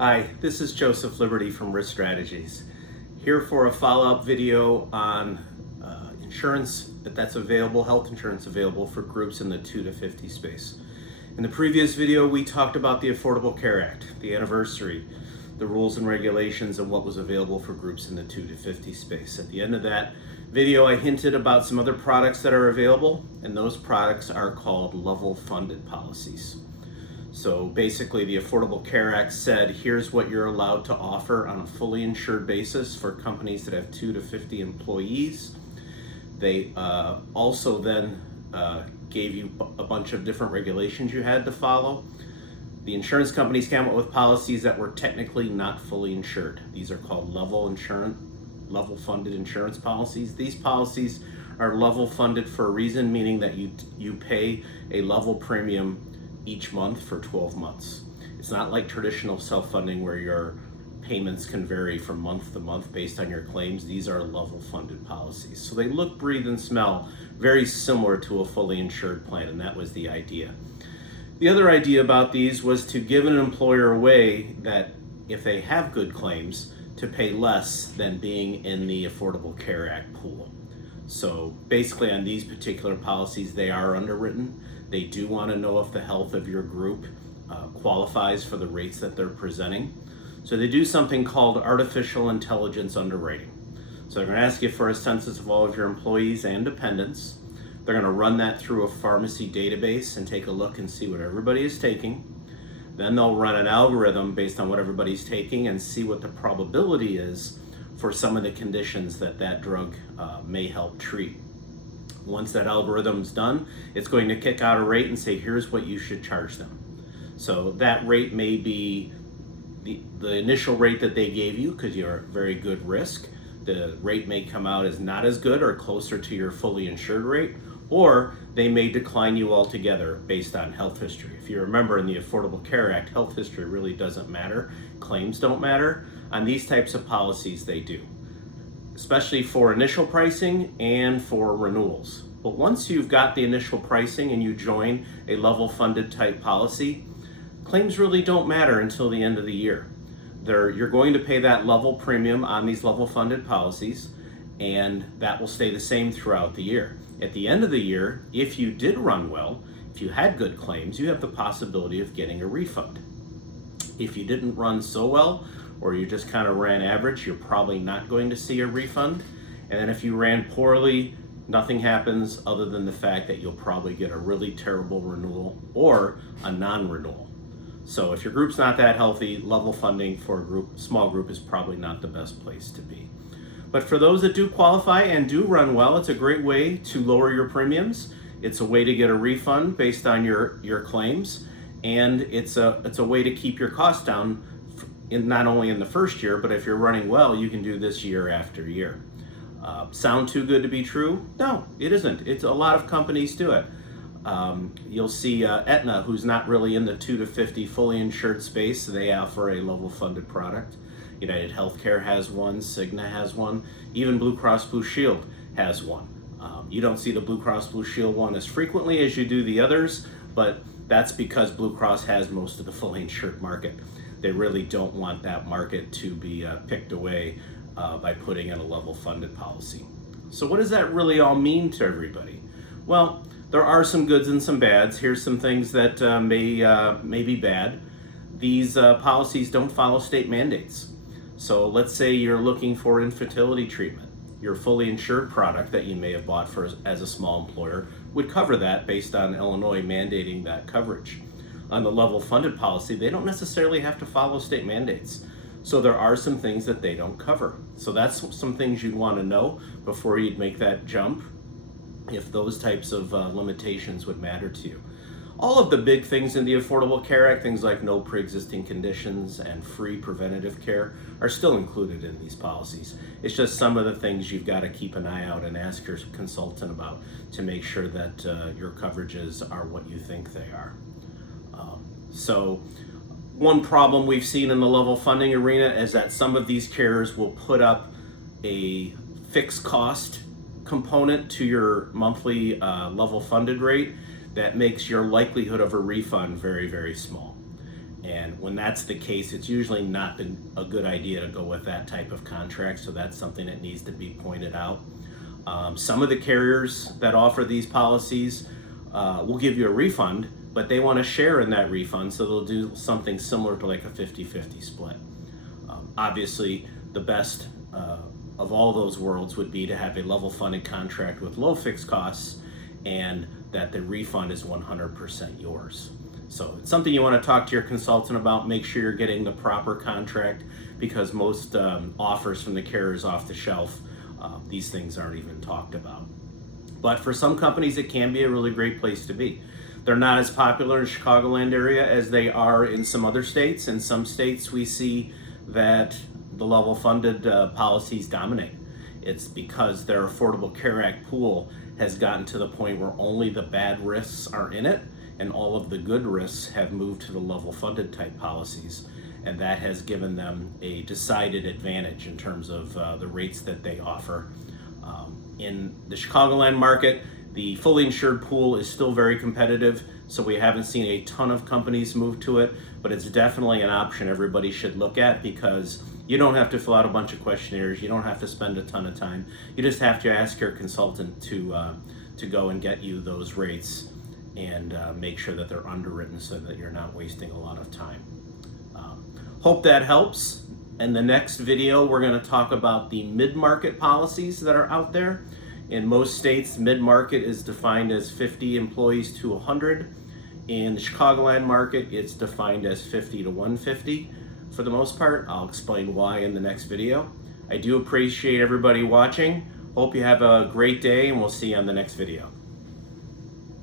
Hi, this is Joseph Liberty from Risk Strategies. Here for a follow-up video on insurance that's available, health insurance available for groups in the 2 to 50 space. In the previous video, we talked about the Affordable Care Act, the anniversary, the rules and regulations, and what was available for groups in the 2 to 50 space. At the end of that video, I hinted about some other products that are available, and those products are called level funded policies. So basically, the Affordable Care Act said, here's what you're allowed to offer on a fully insured basis for companies that have 2 to 50 employees. They also then gave you a bunch of different regulations you had to follow. The insurance companies came up with policies that were technically not fully insured. These are called level funded insurance policies. These policies are level funded for a reason, meaning that you pay a level premium each month for 12 months. It's not like traditional self-funding where your payments can vary from month to month based on your claims. These are level funded policies. So they look, breathe, and smell very similar to a fully insured plan, and that was the idea. The other idea about these was to give an employer a way that if they have good claims, to pay less than being in the Affordable Care Act pool. So basically on these particular policies, they are underwritten. They do want to know if the health of your group qualifies for the rates that they're presenting. So they do something called artificial intelligence underwriting. So they're going to ask you for a census of all of your employees and dependents. They're going to run that through a pharmacy database and take a look and see what everybody is taking. Then they'll run an algorithm based on what everybody's taking and see what the probability is for some of the conditions that drug may help treat. Once that algorithm's done, it's going to kick out a rate and say, here's what you should charge them. So that rate may be the initial rate that they gave you because you're at very good risk. The rate may come out as not as good or closer to your fully insured rate, or they may decline you altogether based on health history. If you remember in the Affordable Care Act, health history really doesn't matter. Claims don't matter. On these types of policies, they do, especially for initial pricing and for renewals. But once you've got the initial pricing and you join a level funded type policy, claims really don't matter until the end of the year. You're going to pay that level premium on these level funded policies, and that will stay the same throughout the year. At the end of the year, if you did run well, if you had good claims, you have the possibility of getting a refund. If you didn't run so well, or you just kind of ran average, you're probably not going to see a refund. And then if you ran poorly, nothing happens other than the fact that you'll probably get a really terrible renewal or a non-renewal. So if your group's not that healthy, level funding for a small group is probably not the best place to be. But for those that do qualify and do run well, it's a great way to lower your premiums. It's a way to get a refund based on your claims, and it's a way to keep your costs down not only in the first year, but if you're running well, you can do this year after year. Sound too good to be true? No, it isn't. It's a lot of companies do it. You'll see Aetna, who's not really in the 2 to 50 fully insured space, they offer a level funded product. United Healthcare has one, Cigna has one, even Blue Cross Blue Shield has one. You don't see the Blue Cross Blue Shield one as frequently as you do the others, but that's because Blue Cross has most of the fully insured market. They really don't want that market to be picked away by putting in a level funded policy. So what does that really all mean to everybody? Well, there are some goods and some bads. Here's some things that may be bad. These policies don't follow state mandates. So let's say you're looking for infertility treatment. Your fully insured product that you may have bought as a small employer would cover that based on Illinois mandating that coverage. On the level funded policy, they don't necessarily have to follow state mandates. So there are some things that they don't cover. So that's some things you'd want to know before you'd make that jump, if those types of limitations would matter to you. All of the big things in the Affordable Care Act, things like no pre-existing conditions and free preventative care, are still included in these policies. It's just some of the things you've got to keep an eye out and ask your consultant about to make sure that your coverages are what you think they are. So one problem we've seen in the level funding arena is that some of these carriers will put up a fixed cost component to your monthly level funded rate that makes your likelihood of a refund very, very small. And when that's the case, it's usually not a good idea to go with that type of contract, so that's something that needs to be pointed out. Some of the carriers that offer these policies will give you a refund, but they want to share in that refund, so they'll do something similar to like a 50-50 split. Obviously, the best of all those worlds would be to have a level funded contract with low fixed costs and that the refund is 100% yours. So it's something you want to talk to your consultant about. Make sure you're getting the proper contract, because most offers from the carriers off the shelf, these things aren't even talked about. But for some companies, it can be a really great place to be. They're not as popular in the Chicagoland area as they are in some other states. In some states, we see that the level funded policies dominate. It's because their Affordable Care Act pool has gotten to the point where only the bad risks are in it, and all of the good risks have moved to the level funded type policies. And that has given them a decided advantage in terms of the rates that they offer. In the Chicagoland market, the fully insured pool is still very competitive, so we haven't seen a ton of companies move to it, but it's definitely an option everybody should look at, because you don't have to fill out a bunch of questionnaires, you don't have to spend a ton of time, you just have to ask your consultant to go and get you those rates and make sure that they're underwritten so that you're not wasting a lot of time. Hope that helps. In the next video, we're going to talk about the mid-market policies that are out there. In most states, mid-market is defined as 50 employees to 100. In the Chicagoland market, it's defined as 50 to 150 for the most part. I'll explain why in the next video. I do appreciate everybody watching. Hope you have a great day, and we'll see you on the next video.